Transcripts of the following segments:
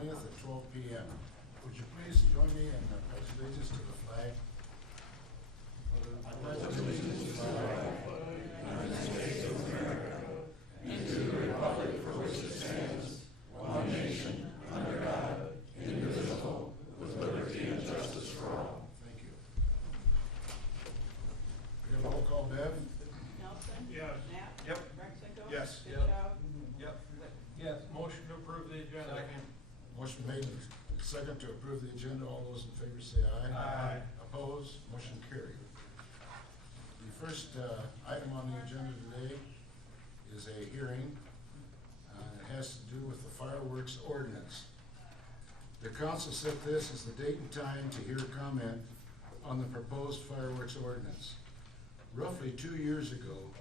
20th at 12 p.m. Would you please join me in the pledge of allegiance to the flag? I pledge allegiance to the flag of the United States of America and to the republic for which it stands, one nation, under God, indivisible, with liberty and justice for all. Thank you. We have a roll call, Bev? Nelson? Yes. Knapp? Yep. Mexico? Yes. Fitzgerald? Yep. Witt? Yes. Motion to approve the agenda. Second. Motion made and second to approve the agenda. All those in favor say aye. Aye. Opposed? Motion carried. The first item on the agenda today is a hearing. It has to do with the fireworks ordinance. The council set this as the date and time to hear comment on the proposed fireworks ordinance. Roughly 2 years ago,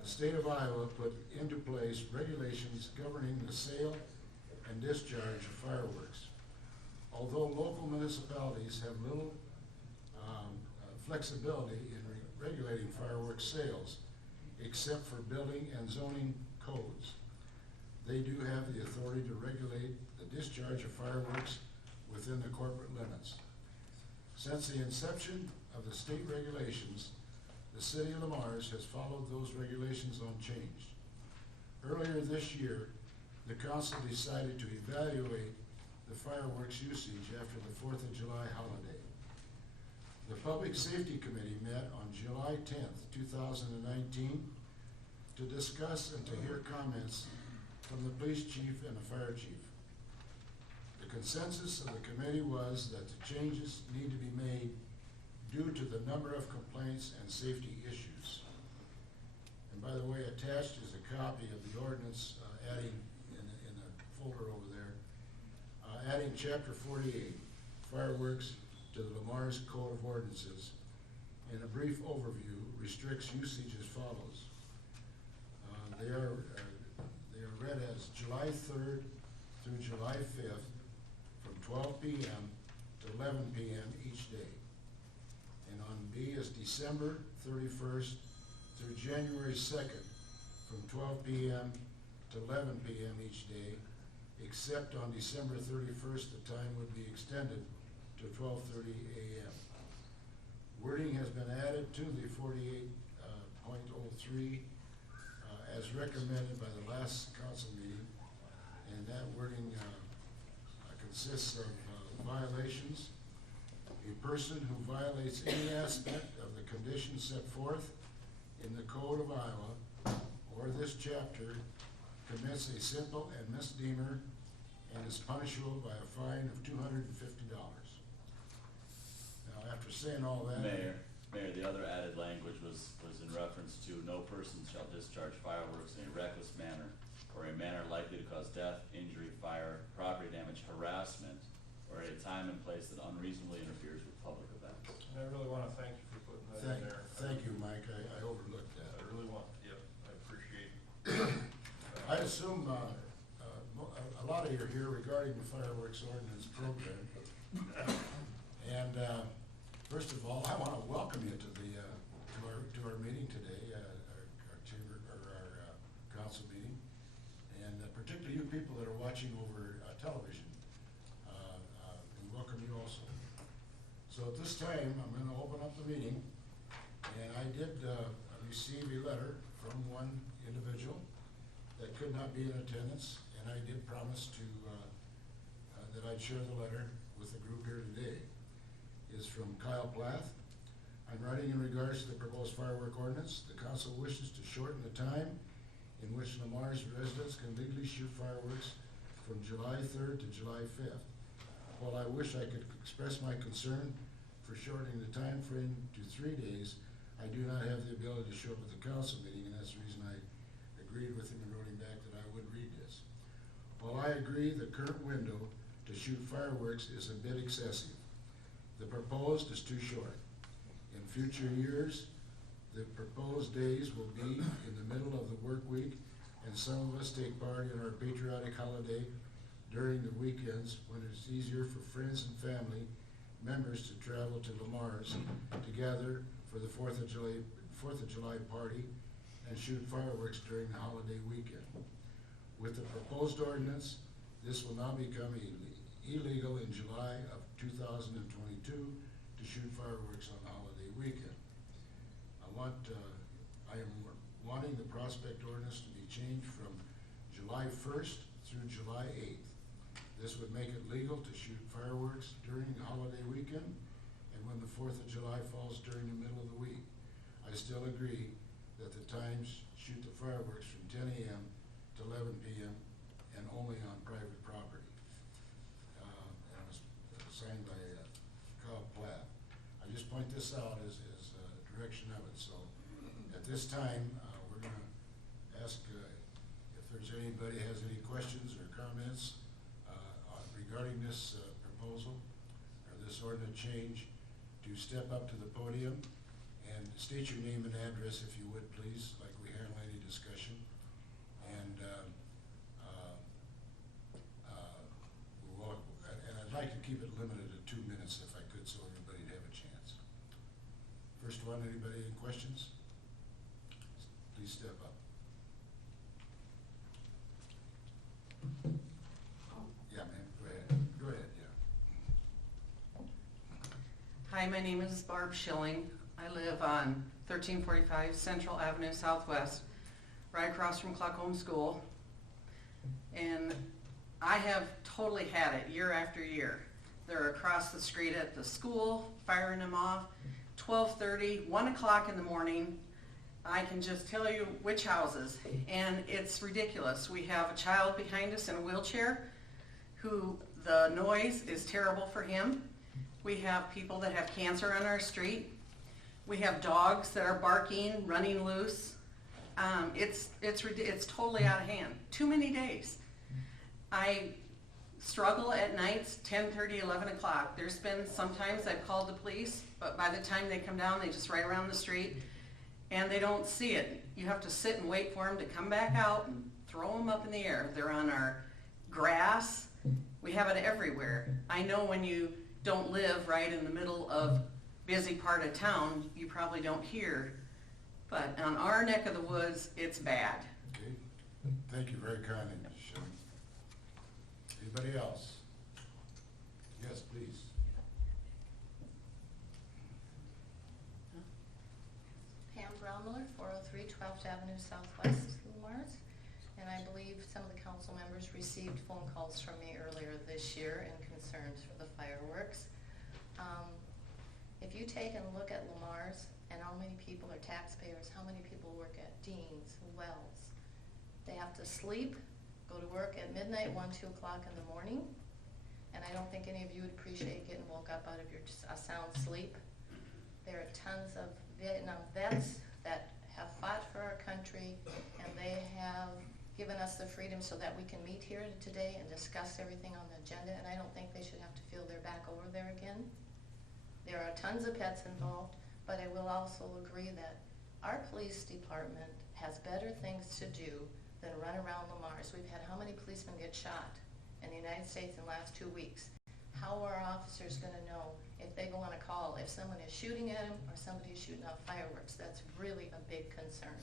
the state of Iowa put into place regulations governing the sale and discharge of fireworks. Although local municipalities have little flexibility in regulating fireworks sales, except for building and zoning codes, they do have the authority to regulate the discharge of fireworks within the corporate limits. Since the inception of the state regulations, the city of Lamar's has followed those regulations unchanged. Earlier this year, the council decided to evaluate the fireworks usage after the 4th of July holiday. The Public Safety Committee met on July 10th, 2019 to discuss and to hear comments from the police chief and the fire chief. The consensus of the committee was that the changes need to be made due to the number of complaints and safety issues. And by the way, attached is a copy of the ordinance, adding in the folder over there, adding Chapter 48, Fireworks, to the Lamar's Code of Ordinances. In a brief overview, restricts usage as follows. They are read as July 3rd through July 5th from 12 p.m. to 11 p.m. each day. And on B is December 31st through January 2nd from 12 p.m. to 11 p.m. each day, except on December 31st, the time would be extended to 12:30 a.m. Wording has been added to the 48.03 as recommended by the last council meeting, and that wording consists of violations. A person who violates any aspect of the conditions set forth in the Code of Iowa or this chapter commits a simple and misdemeanor and is punishable by a fine of $250. Now, after saying all that, Mayor, the other added language was in reference to no person shall discharge fireworks in a reckless manner or a manner likely to cause death, injury, fire, property damage, harassment, or at a time and place that unreasonably interferes with public events. And I really want to thank you for putting that in there. thank you, Mike. I overlooked that. I really want, yep, I appreciate I assume a lot of you are here regarding the fireworks ordinance program. And first of all, I want to welcome you to the to our meeting today, our chamber or our council meeting, and particularly you people that are watching over television. We welcome you also. So at this time, I'm going to open up the meeting, and I did receive a letter from one individual that could not be in attendance, and I did promise to that I'd share the letter with the group here today. Is from Kyle Plath. I'm writing in regards to the proposed firework ordinance. The council wishes to shorten the time in which Lamar's residents can legally shoot fireworks from July 3rd to July 5th. While I wish I could express my concern for shortening the time frame to 3 days, I do not have the ability to show up at the council meeting, and that's the reason I agreed with him and wrote him back that I would read this. While I agree the current window to shoot fireworks is a bit excessive, the proposed is too short. In future years, the proposed days will be in the middle of the work week, and some of us take part in our patriotic holiday during the weekends when it's easier for friends and family members to travel to Lamar's to gather for the 4th of July party and shoot fireworks during the holiday weekend. With the proposed ordinance, this will now become illegal in July of 2022 to shoot fireworks on the holiday weekend. I am wanting the Prospect ordinance to be changed from July 1st through July 8th. This would make it legal to shoot fireworks during the holiday weekend and when the 4th of July falls during the middle of the week. I still agree that the times shoot the fireworks from 10 a.m. to 11 p.m. and only on private property. And it was signed by Kyle Platt. I just point this out as direction of it. So at this time, we're going to ask if there's anybody has any questions or comments regarding this proposal or this ordinance change, to step up to the podium and state your name and address if you would, please, like we handle any discussion. And I'd like to keep it limited to 2 minutes if I could, so everybody'd have a chance. First one, anybody, any questions? Please step up. Yeah, ma'am, go ahead. Go ahead, yeah. Hi, my name is Barb Schilling. I live on 1345 Central Avenue Southwest, right across from Cluckholm School. And I have totally had it year after year. They're across the street at the school, firing them off, 12:30, 1 o'clock in the morning. I can just tell you which houses, and it's ridiculous. We have a child behind us in a wheelchair who the noise is terrible for him. We have people that have cancer on our street. We have dogs that are barking, running loose. It's totally out of hand. Too many days. I struggle at nights, 10:30, 11 o'clock. There's been sometimes I've called the police, but by the time they come down, they just ride around the street and they don't see it. You have to sit and wait for them to come back out and throw them up in the air. They're on our grass. We have it everywhere. I know when you don't live right in the middle of busy part of town, you probably don't hear. But on our neck of the woods, it's bad. Okay, thank you very kindly, Ms. Schilling. Anybody else? Yes, please. Pam Brownmiller, 403 12th Avenue Southwest, Mars. And I believe some of the council members received phone calls from me earlier this year in concerns for the fireworks. If you take and look at Lamar's and how many people are taxpayers, how many people work at Dean's, Wells, they have to sleep, go to work at midnight, 1, 2 o'clock in the morning, and I don't think any of you would appreciate getting woke up out of your sound sleep. There are tons of Vietnam vets that have fought for our country, and they have given us the freedom so that we can meet here today and discuss everything on the agenda, and I don't think they should have to feel they're back over there again. There are tons of pets involved, but I will also agree that our police department has better things to do than run around Lamar's. We've had how many policemen get shot in the United States in the last 2 weeks? How are our officers going to know if they go on a call, if someone is shooting at them or somebody is shooting off fireworks? That's really a big concern.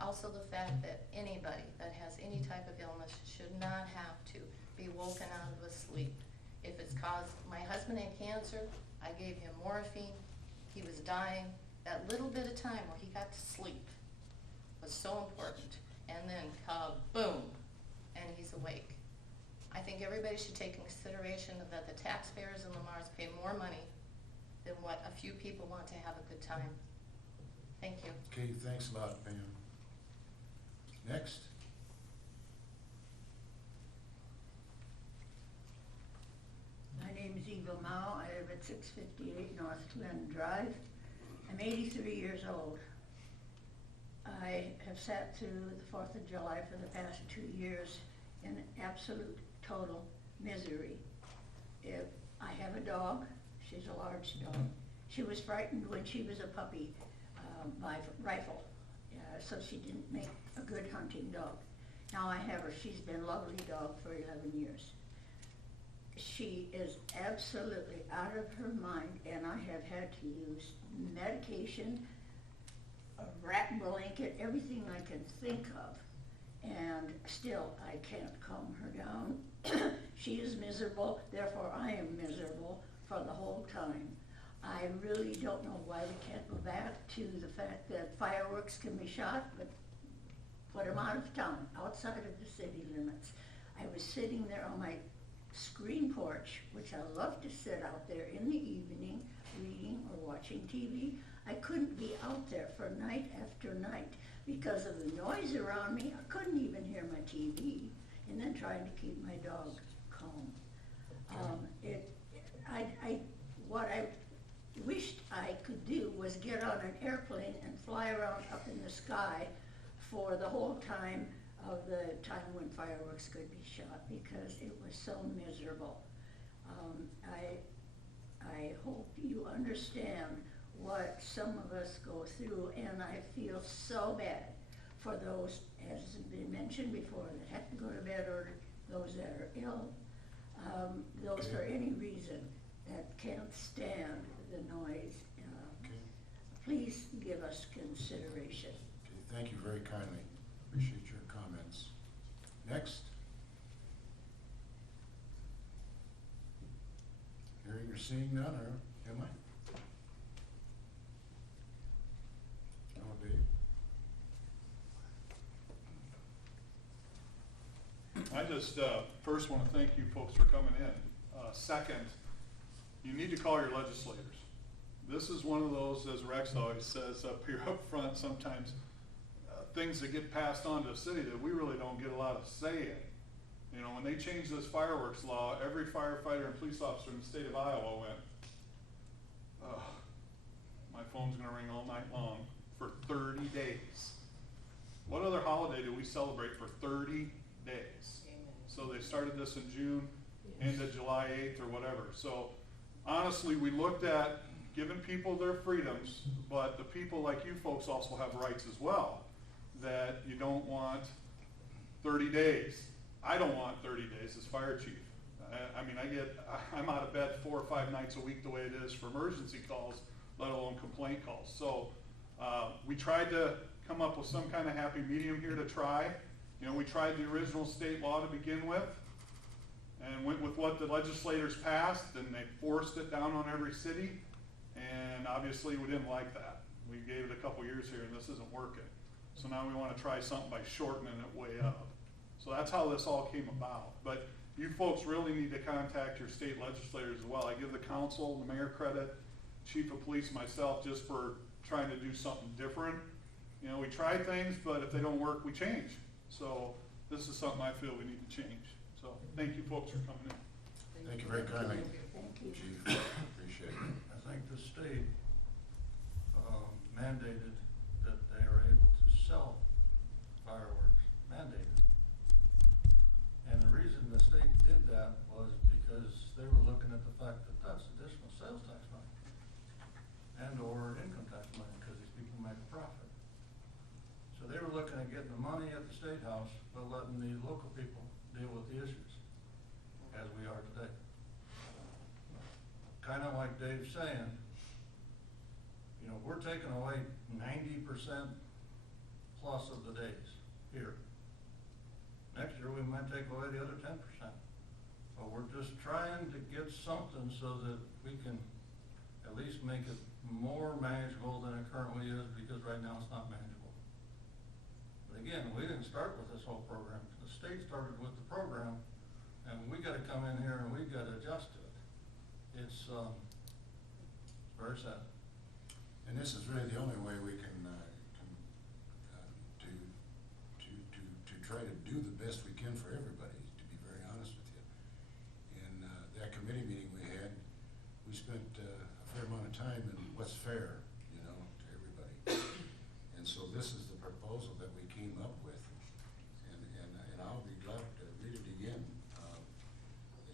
Also the fact that anybody that has any type of illness should not have to be woken out of a sleep. If it's caused, my husband had cancer, I gave him morphine, he was dying. That little bit of time where he got to sleep was so important. And then kaboom, and he's awake. I think everybody should take in consideration that the taxpayers in Lamar's pay more money than what a few people want to have a good time. Thank you. Okay, thanks a lot, Pam. Next. My name is Eva Mao. I live at 658 North Glen Drive. I'm 83 years old. I have sat through the 4th of July for the past 2 years in absolute total misery. If I have a dog, she's a large dog. She was frightened when she was a puppy by rifle, so she didn't make a good hunting dog. Now I have her. She's been a lovely dog for 11 years. She is absolutely out of her mind, and I have had to use medication, a rat blanket, everything I can think of, and still I can't calm her down. She is miserable, therefore I am miserable for the whole time. I really don't know why we can't go back to the fact that fireworks can be shot, but put them out of town, outside of the city limits. I was sitting there on my screen porch, which I love to sit out there in the evening, reading or watching TV. I couldn't be out there for night after night because of the noise around me. I couldn't even hear my TV, and then trying to keep my dog calm. What I wished I could do was get on an airplane and fly around up in the sky for the whole time of the time when fireworks could be shot, because it was so miserable. I hope you understand what some of us go through, and I feel so bad for those, as has been mentioned before, that have to go to bed, or those that are ill, those for any reason that can't stand the noise. Please give us consideration. Okay, thank you very kindly. Appreciate your comments. Next. Hearing or seeing none, or am I? No, Dave? I just first want to thank you folks for coming in. Second, you need to call your legislators. This is one of those, as Rex always says up here up front, sometimes things that get passed on to the city that we really don't get a lot of say in. You know, when they changed this fireworks law, every firefighter and police officer in the state of Iowa went, "Ugh, my phone's gonna ring all night long for 30 days. What other holiday do we celebrate for 30 days? So they started this in June, ended July 8th or whatever. So honestly, we looked at giving people their freedoms, but the people like you folks also have rights as well, that you don't want 30 days. I don't want 30 days as fire chief. I'm out of bed 4 or 5 nights a week the way it is for emergency calls, let alone complaint calls. So we tried to come up with some kind of happy medium here to try. You know, we tried the original state law to begin with, and went with what the legislators passed, and they forced it down on every city, and obviously we didn't like that. We gave it a couple years here, and this isn't working. So now we want to try something by shortening it way up. So that's how this all came about. But you folks really need to contact your state legislators as well. I give the council, the mayor credit, chief of police, myself, just for trying to do something different. You know, we try things, but if they don't work, we change. So this is something I feel we need to change. So thank you folks for coming in. Thank you very kindly. Thank you. Chief, appreciate it. I think the state mandated that they are able to sell fireworks, mandated. And the reason the state did that was because they were looking at the fact that that's additional sales tax money and or income tax money, because these people make a profit. So they were looking at getting the money at the State House, but letting the local people deal with the issues, as we are today. Kind of like Dave's saying, you know, we're taking away 90% plus of the days here. Next year, we might take away the other 10%. But we're just trying to get something so that we can at least make it more manageable than it currently is, because right now it's not manageable. But again, we didn't start with this whole program. The state started with the program, and we gotta come in here and we gotta adjust to it. It's very sad. And this is really the only way we can try to do the best we can for everybody, to be very honest with you. In that committee meeting we had, we spent a fair amount of time in what's fair, you know, to everybody. And so this is the proposal that we came up with, and I'll be glad to read it again.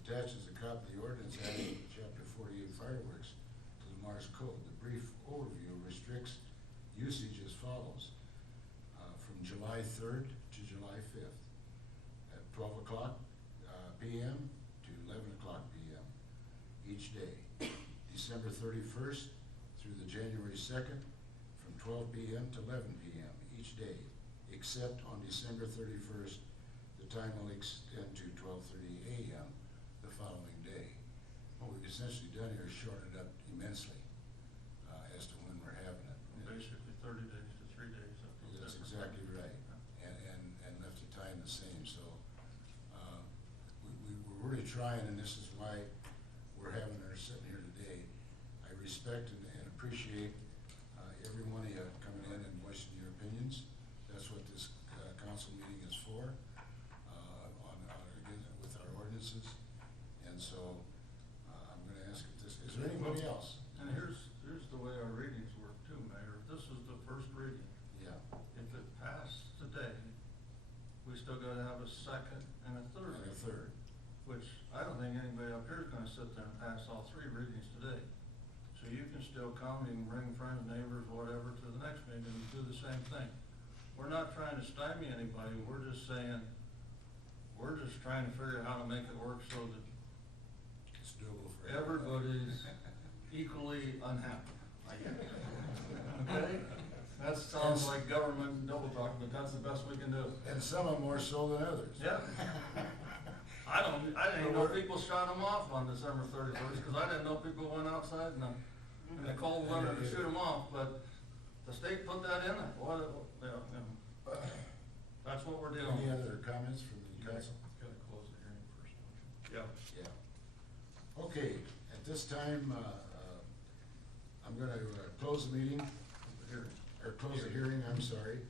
Attaches a copy of the ordinance adding chapter 48 fireworks to the Mars Code. The brief overview restricts usage as follows. From July 3rd to July 5th, at 12 o'clock p.m. to 11 o'clock p.m. each day. December 31st through the January 2nd, from 12 p.m. to 11 p.m. each day, except on December 31st, the time will extend to 12:30 a.m. essentially done here is shorten it up immensely, as to when we're having it. Basically 30 days to 3 days. That's exactly right, and left the time the same, so, we're really trying, and this is why we're having her sitting here today. I respect and appreciate, every one of you coming in and voicing your opinions. That's what this, council meeting is for, again, with our ordinances. And so, I'm gonna ask if this, is there anybody else? And here's the way our readings work too, Mayor. This is the first reading. Yeah, If it passed today, we still gotta have a second and a third. and a third. Which I don't think anybody up here is gonna sit there and pass all 3 readings today. So you can still come, you can bring friends, neighbors, whatever, to the next meeting and do the same thing. We're not trying to stymie anybody, we're just saying, we're just trying to figure out how to make it work so that It's doable for everybody's equally unhappy. Okay? That sounds like government double talk, but that's the best we can do. And some are more so than others. Yeah. I didn't know people shot them off on December 31st, because I didn't know people went outside in the cold weather to shoot them off, but the state put that in there. That's what we're dealing Any with. other comments from the council? Gotta close the hearing first, don't you? Yeah. Yeah. Okay, at this time, I'm gonna close the meeting, or close the hearing, I'm sorry.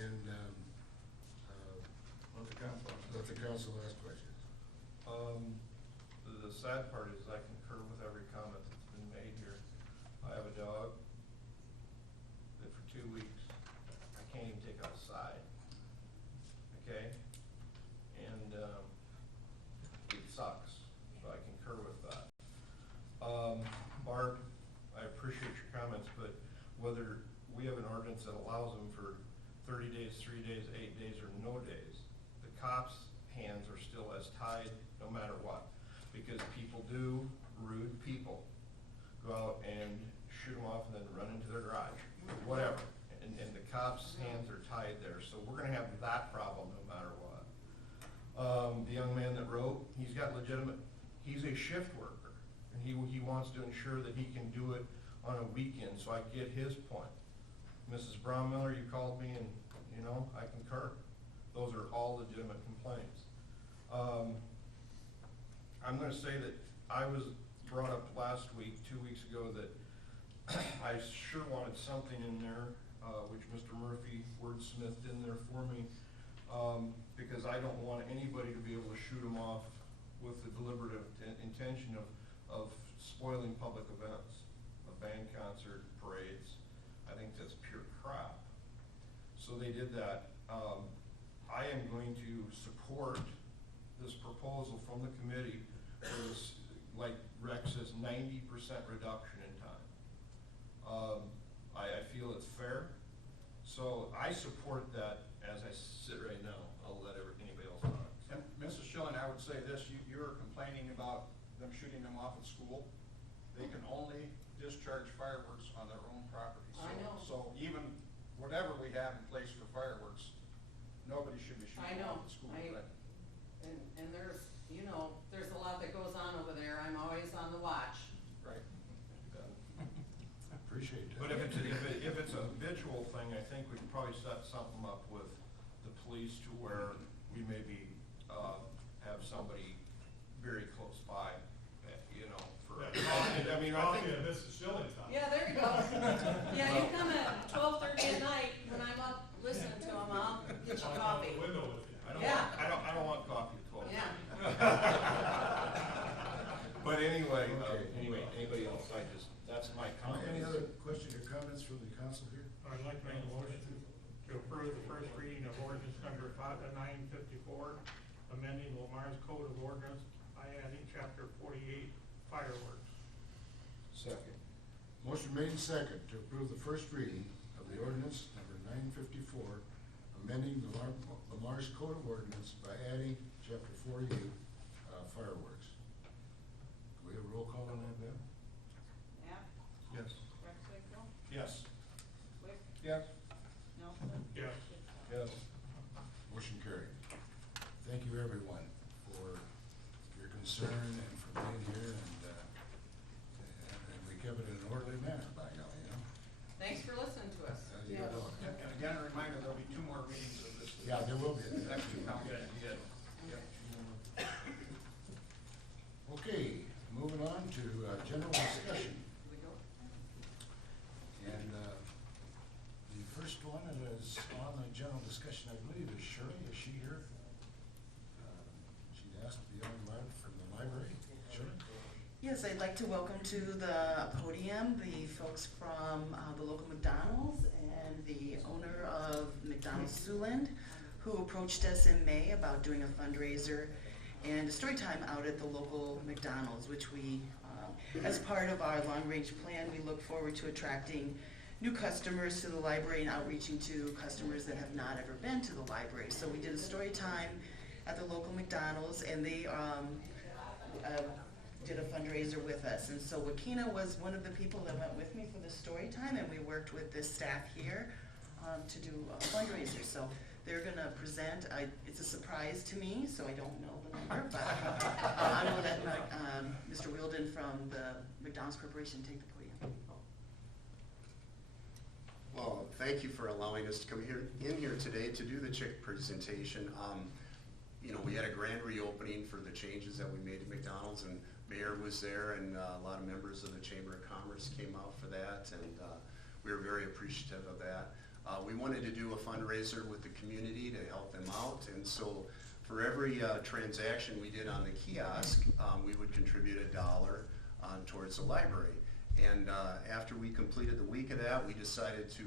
And Let the council. let the council ask questions. The sad part is I concur with every comment that's been made here. I have a dog that for 2 weeks, I can't even take outside, okay? And, it sucks, so I concur with that. Barb, I appreciate your comments, but whether we have an ordinance that allows them for 30 days, 3 days, 8 days, or no days, the cops' hands are still as tied no matter what. Because people do, rude people, go out and shoot them off and then run into their garage, whatever. And the cops' hands are tied there, so we're gonna have that problem no matter what. The young man that wrote, he's got legitimate, he's a shift worker. And he wants to ensure that he can do it on a weekend, so I get his point. Mrs. Brown Miller, you called me and, you know, I concur. Those are all legitimate complaints. I'm gonna say that I was brought up last week, 2 weeks ago, that I sure wanted something in there, which Mr. Murphy wordsmithed in there for me, because I don't want anybody to be able to shoot them off with the deliberative intention of spoiling public events, a band concert, parades. I think that's pure crap. So they did that. I am going to support this proposal from the committee for this, like Rex says, 90% reduction in time. I feel it's fair. So I support that as I sit right now. I'll let anybody else on. And Mrs. Schilling, I would say this, you're complaining about them shooting them off at school. They can only discharge fireworks on their own property. I know. So even whatever we have in place for fireworks, nobody should be I shooting know. off at school. And there's, there's a lot that goes on over there. I'm always on the watch. Right. Appreciate that. But if it's a habitual thing, I think we could probably set something up with the police to where we maybe, have somebody very close by, for. I mean, I think. Mrs. Schilling's house. Yeah, there you go. Yeah, you come at 12:30 at night when I'm up listening to them, I'll get you I'll out coffee. the window with you. Yeah. I don't want coffee at 12. Yeah. But anyway, Okay. anybody else, that's my comment. Any other questions or comments from the council here? I'd like to make a motion to approve the first reading of ordinance number 954, amending Lamar's Code of Ordinance by adding chapter 48 fireworks. Second. Motion made and second to approve the first reading of the ordinance number 954, amending the Lamar's Code of Ordinance by adding chapter 48, fireworks. Do we have a roll call on that, Ben? Knapp, Yes. Rexbro, Yes. Wick, Yes. Nelson. Yes. Yes. Motion carried. Thank you, everyone, for your concern and for being here, and to general discussion. And the first one that is on the general discussion, I believe, is Shirley. Is she here? She asked to be on live from the library. Shirley? Yes, I'd like to welcome to the podium the folks from the local McDonald's and the owner of McDonald's Siouxland, who approached us in May about doing a fundraiser and a story time out at the local McDonald's, which we, as part of our long-range plan, we look forward to attracting new customers to the library and outreaching to customers that have not ever been to the library. So we did a story time at the local McDonald's, and they did a fundraiser with us. And so Wakina was one of the people that went with me for the story time, and we worked with this staff here to do a fundraiser. So they're gonna present, it's a surprise to me, so I don't know the number, but I'm gonna let Mr. Wilden from the McDonald's Corporation take the podium. Well, thank you for allowing us to come in here today to do the chick presentation. You know, we had a grand reopening for the changes that we made to McDonald's, and Mayor was there, and a lot of members of the Chamber of Commerce came out for that, and we were very appreciative of that. We wanted to do a fundraiser with the community to help them out, and so for every transaction we did on the kiosk, we would contribute $1 towards the library. And after we completed the week of that, we decided to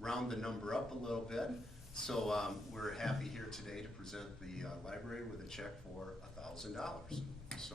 round the number up a little bit. So we're happy here today to present the library with a check for $1,000. So.